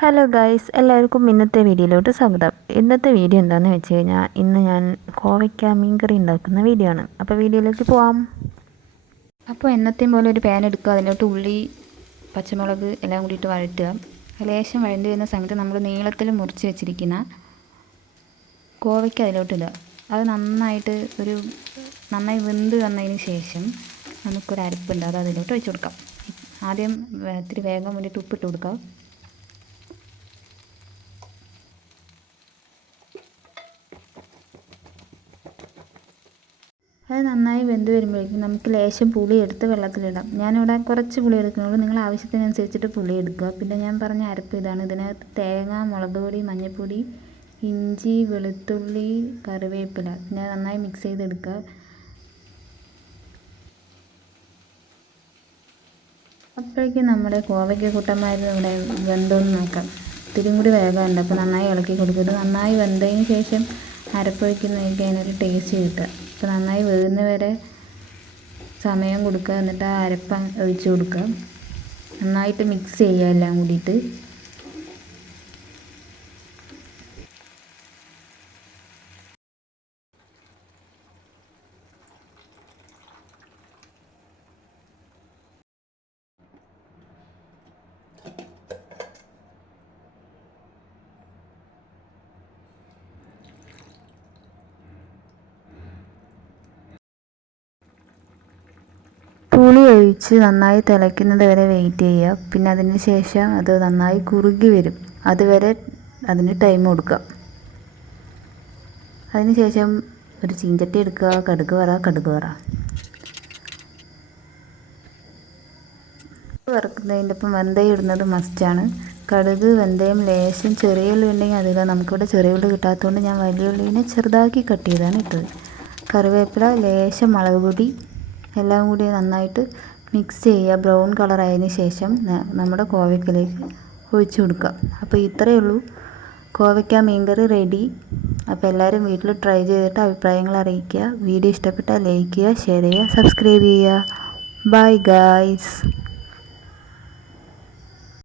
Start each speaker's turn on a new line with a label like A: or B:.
A: Hello guys എല്ലാവർക്കും ഇന്നത്തെ വീഡിയോയിലോട്ട് സ്വാഗതം. ഇന്നത്തെ വീഡിയോ എന്താണെന്ന് വെച്ച് കഴിഞ്ഞാൽ ഇന്ന് ഞാൻ കോവയ്ക്ക മീൻകറി ഉണ്ടാക്കുന്ന വീഡിയോ ആണ്. അപ്പോൾ വീഡിയോയിലേക്ക് പോവാം. അപ്പോൾ എന്നത്തെയും പോലെ ഒരു പാൻ എടുക്കുക അതിലോട്ട് ഉള്ളി പച്ചമുളക് എല്ലാം കൂടിയിട്ട് വഴറ്റുക. ലേശം വഴണ്ടി വരുന്ന സമയത്ത് നമ്മൾ നീളത്തിൽ മുറിച്ച് വെച്ചിരിക്കുന്ന കോവയ്ക്ക അതിലോട്ട് ഇടുക. അത് നന്നായിട്ട് ഒരു നന്നായി വെന്ത് വന്നതിന് ശേഷം നമുക്കൊരു അരപ്പുണ്ട് അത് അതിലോട്ട് വെച്ച് കൊടുക്കാം. ആദ്യം ഇത്തിരി വേഗം വേണ്ടിയിട്ട് ഉപ്പിട്ട് കൊടുക്കാം. അത് നന്നായി വെന്ത് വരുമ്പോഴേക്കും നമുക്ക് ലേശം പുളി എടുത്ത് വെള്ളത്തിലിടാം. ഞാനിവിടെ കുറച്ച് പുളി എടുക്കുന്നുള്ളൂ. നിങ്ങൾ ആവശ്യത്തിനനുസരിച്ചിട്ട് പുളി എടുക്കുക. പിന്നെ ഞാൻ പറഞ്ഞ അരപ്പ് ഇതാണ്. ഇതിനകത്ത് തേങ്ങ മുളക് പൊടി മഞ്ഞൾപ്പൊടി ഇഞ്ചി വെളുത്തുള്ളി കറിവേപ്പില. പിന്നെ നന്നായി മിക്സ് ചെയ്തെടുക്കുക. അപ്പോഴേക്കും നമ്മുടെ കോവയ്ക്ക കൂട്ടമായിരുന്നു ഇവിടെ വെന്തോന്ന് നോക്കാം. ഇത്തിരി കൂടി വേഗമുണ്ട്. അപ്പോൾ നന്നായി ഇളക്കി കൊടുക്കുക. നന്നായി വെന്തതിന് ശേഷം അരപ്പൊഴിക്കുന്നതൊക്കെ അതിനൊരു ടേസ്റ്റ് കിട്ടുക. അപ്പോൾ നന്നായി വേകുന്ന വരെ സമയം കൊടുക്കുക. എന്നിട്ട് ആ അരപ്പ് ഒഴിച്ച് കൊടുക്കുക. നന്നായിട്ട് മിക്സ് ചെയ്യുക എല്ലാം കൂടിയിട്ട്. പുളി ഒഴിച്ച് നന്നായി തിളയ്ക്കുന്നത് വരെ വെയിറ്റ് ചെയ്യുക. പിന്നെ അതിന് ശേഷം അത് നന്നായി കുറുകി വരും. അതുവരെ അതിന് ടൈം കൊടുക്കുക. അതിന് ശേഷം ഒരു ചീഞ്ചട്ടി എടുക്കുക. കടുക് വറ കടുക് വറ. വറക്കുന്നതിന്റെ ഒപ്പം വെന്തയം ഇടുന്നത് മസ്റ്റാണ് കടുക് വെന്തയം ലേശം ചെറിയ ഉള്ളി ഉണ്ടെങ്കിൽ അധികം നമുക്കിവിടെ ചെറിയ ഉള്ളി കിട്ടാത്തതുകൊണ്ട് ഞാൻ വലിയ ഉള്ളിനെ ചെറുതാക്കി കട്ട് ചെയ്താണ് ഇട്ടത്. കറിവേപ്പില ലേശം മുളക് പൊടി എല്ലാം കൂടി നന്നായിട്ട് മിക്സ് ചെയ്യുക. ബ്രൗൺ കളർ കളറായതിന് ശേഷം നമ്മുടെ കോവയ്ക്കലേക്ക് ഒഴിച്ച് കൊടുക്കുക. അപ്പോൾ ഇത്രയേ ഉള്ളൂ. കോവയ്ക്ക മീൻകറി റെഡി അപ്പോൾ എല്ലാവരും വീട്ടിൽ ട്രൈ ചെയ്തിട്ട് അഭിപ്രായങ്ങൾ അറിയിക്കുക. വീഡിയോ ഇഷ്ടപ്പെട്ടാൽ ലൈക്ക് ചെയ്യുക ഷെയർ ചെയ്യുക സബ്സ്ക്രൈബ് ചെയ്യുക. Bye guys